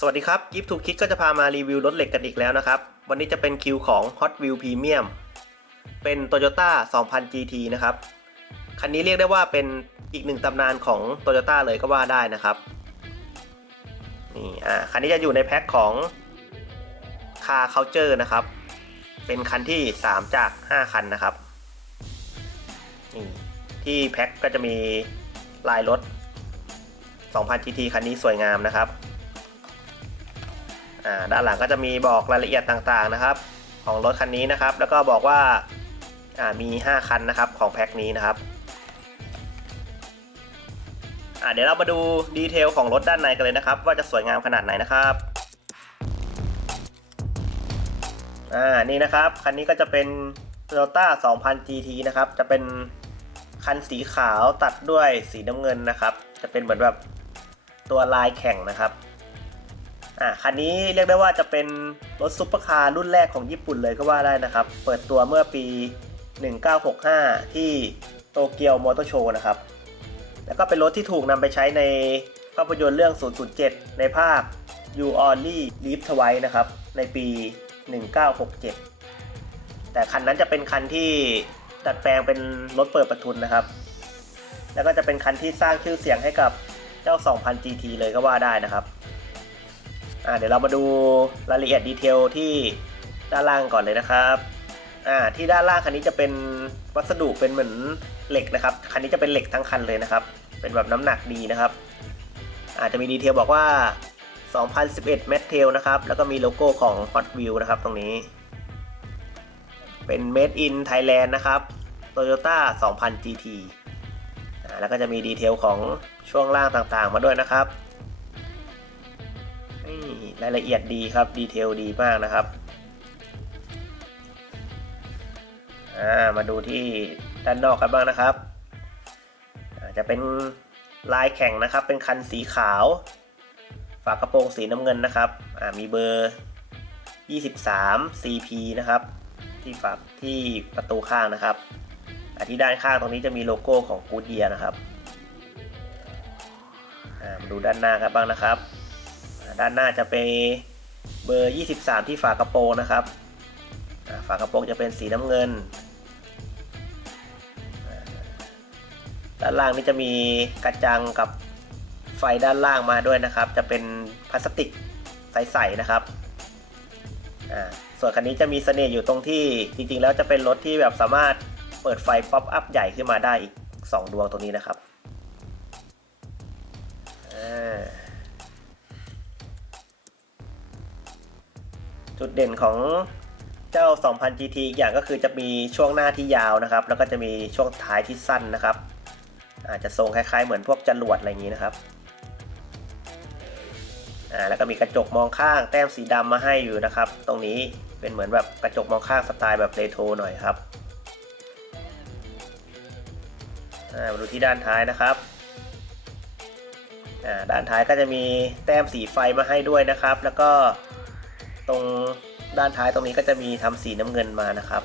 สวัสดีครับกิฟทูคิดก็จะพามารีวิวรถเหล็กกันอีกแล้วนะครับ วันนี้จะเป็นคิวของ Hot Wheel Premium เป็น Toyota 2000 GT นะครับ คันนี้เรียกได้ว่าเป็นอีกหนึ่งตำนานของ Toyota เลยก็ว่าได้นะครับนี่อ่าคันนี้จะอยู่ในแพ็คของ Car Culture นะครับ เป็นคันที่ 3 จาก 5 คันนะครับนี่ที่แพ็คก็จะมีลายรถ 2000 GT คันนี้สวยงามนะครับ ด้านหลังก็จะมีบอกรายละเอียดต่างๆนะครับ ของรถคันนี้นะครับ แล้วก็บอกว่าามี 5 คันนะครับของแพ็คนี้นะครับเดี๋ยวเรามาดูดีเทลของรถด้านในกันเลยนะครับ ว่าจะสวยงามขนาดไหนนะครับอ่านี่นะครับ คันนี้ก็จะเป็น Toyota 2000 GT นะครับ จะเป็นคันสีขาวตัดด้วยสีน้ำเงินนะครับ จะเป็นเหมือนแบบตัวลายแข่งนะครับ อ่าคันนี้เรียกได้ว่าจะเป็นรถซุปเปอร์คาร์รุ่นแรกของญี่ปุ่นเลยก็ว่าได้นะครับ เปิดตัวเมื่อปี 1965 ที่โตเกียวมอเตอร์โชว์นะครับ แล้วก็เป็นรถที่ถูกนำไปใช้ในภาพยนตร์เรื่อง 007 ในภาค You Only Live Twice นะครับ ในปี 1967 แต่คันนั้นจะเป็นคันที่ดัดแปลงเป็นรถเปิดประทุนนะครับ แล้วก็จะเป็นคันที่สร้างชื่อเสียงให้กับเจ้า 2000 GT เลยก็ว่าได้นะครับ อ่าเดี๋ยวเรามาดูรายละเอียดดีเทลที่ด้านล่างก่อนเลยนะครับอ่าที่ด้านล่างคันนี้จะเป็นวัสดุเป็นเหมือนเหล็กนะครับคันนี้จะเป็นเหล็กทั้งคันเลยนะครับ เป็นแบบน้ำหนักดีนะครับ อาจจะมีดีเทลบอกว่า 2011 m a t t a i l นะครับ แล้วก็มีโลโก้ของ Hot Wheel นะครับตรงนี้ เป็น Made in Thailand นะครับ Toyota 2000 GT แล้วก็จะมีดีเทลของช่วงล่างต่างๆมาด้วยนะครับ นี่รายละเอียดดีครับ ดีเทลดีมากนะครับามาดูที่ด้านนอกกันบ้างนะครับ จะเป็นลายแข่งนะครับ เป็นคันสีขาว ฝากระโปรงสีน้ำเงินนะครับ มีเบอร์ 23 CP นะครับ ที่ฝาที่ประตูข้างนะครับที่ด้านข้างตรงนี้จะมีโลโก้ของ Goodyear นะครับมาดูด้านหน้ากันบ้างนะครับ ด้านหน้าจะเป็นเบอร์ 23 ที่ฝากระโปรงนะครับฝากระโปรงจะเป็นสีน้ำเงิน ด้านล่างนี่จะมีกระจังกับไฟด้านล่างมาด้วยนะครับ จะเป็นพลาสติกใสๆนะครับส่วนคันนี้จะมีเสน่ห์อยู่ตรงที่จริงๆ แล้วจะเป็นรถที่แบบสามารถเปิดไฟป๊อปอัพใหญ่ขึ้นมาได้อีก 2 ดวงตรงนี้นะครับ จุดเด่นของเจ้า 2000 GT อีกอย่างก็คือจะมีช่วงหน้าที่ยาวนะครับ แล้วก็จะมีช่วงท้ายที่สั้นนะครับ อาจจะทรงคล้ายๆ เหมือนพวกจรวดอะไรอย่างนี้นะครับอ่าแล้วก็มีกระจกมองข้างแต้มสีดำมาให้อยู่นะครับ ตรงนี้เป็นเหมือนแบบกระจกมองข้างสไตล์แบบเรโทรหน่อยครับอ่ามาดูที่ด้านท้ายนะครับอ่าด้านท้ายก็จะมีแต้มสีไฟมาให้ด้วยนะครับ แล้วก็ ตรงด้านท้ายตรงนี้ก็จะมีทำสีน้ำเงินมานะครับ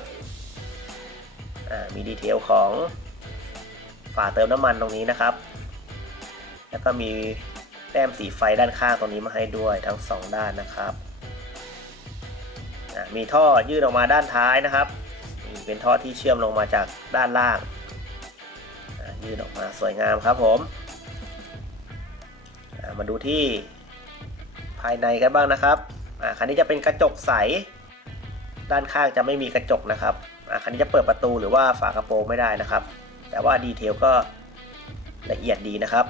มีดีเทลของฝาเติมน้ำมันตรงนี้นะครับ แล้วก็มีแต้มสีไฟด้านข้างตรงนี้มาให้ด้วยทั้ง 2 ด้านนะครับมีท่อยื่นออกมาด้านท้ายนะครับนี่เป็นท่อที่เชื่อมลงมาจากด้านล่าง ยื่นออกมาสวยงามครับผมมาดูที่ภายในกันบ้างนะครับ อ่าคันนี้จะเป็นกระจกใส ด้านข้างจะไม่มีกระจกนะครับอ่าคันนี้จะเปิดประตูหรือว่าฝากระโปรงไม่ได้นะครับ แต่ว่าดีเทลก็ละเอียดดีนะครับ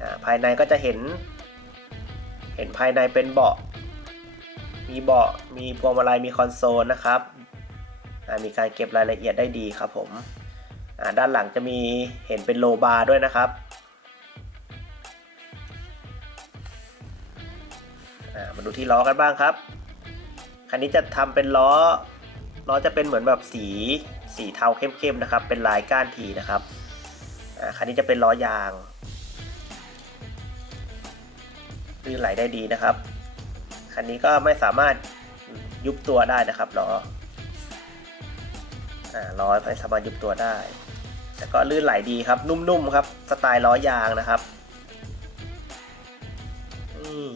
อ่าภายในก็จะเห็น เห็นภายในเป็นเบาะ มีเบาะ มีพวงมาลัย มีคอนโซลนะครับอ่ามีการเก็บรายละเอียดได้ดีครับผมอ่าด้านหลังจะมีเห็นเป็นโลบาร์ด้วยนะครับ มาดูที่ล้อกันบ้างครับ คันนี้จะทำเป็นล้อ ล้อจะเป็นเหมือนแบบสีสีเทาเข้มๆนะครับ เป็นลายก้านทีนะครับคันนี้จะเป็นล้อยางลื่นไหลได้ดีนะครับ คันนี้ก็ไม่สามารถยุบตัวได้นะครับล้อล้อไม่สามารถยุบตัวได้ แต่ก็ลื่นไหลดีครับ นุ่มๆครับ สไตล์ล้อยางนะครับนี่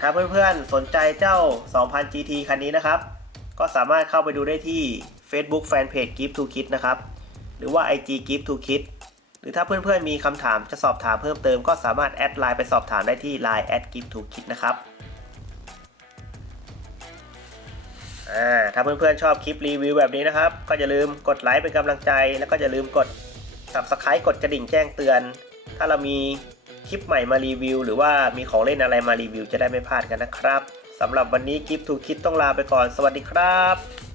อ่าถ้าเพื่อนๆ สนใจเจ้า 2000 GT คันนี้นะครับ ก็สามารถเข้าไปดูได้ที่ Facebook Fanpage Gift to Kid นะครับ หรือว่า IG Gift to Kid หรือถ้าเพื่อนๆ มีคำถามจะสอบถามเพิ่มเติมก็สามารถแอดไลน์ไปสอบถามได้ที่ Line Gift to Kid นะครับอ่าถ้าเพื่อนๆ ชอบคลิปรีวิวแบบนี้นะครับ ก็อย่าลืมกดไลค์เป็นกำลังใจ แล้วก็อย่าลืมกด Subscribe กดกระดิ่งแจ้งเตือน ถ้าเรามี คลิปใหม่มารีวิว หรือว่ามีของเล่นอะไรมารีวิวจะได้ไม่พลาดกันนะครับสำหรับวันนี้กิฟต์ทูคิดต้องลาไปก่อนสวัสดีครับ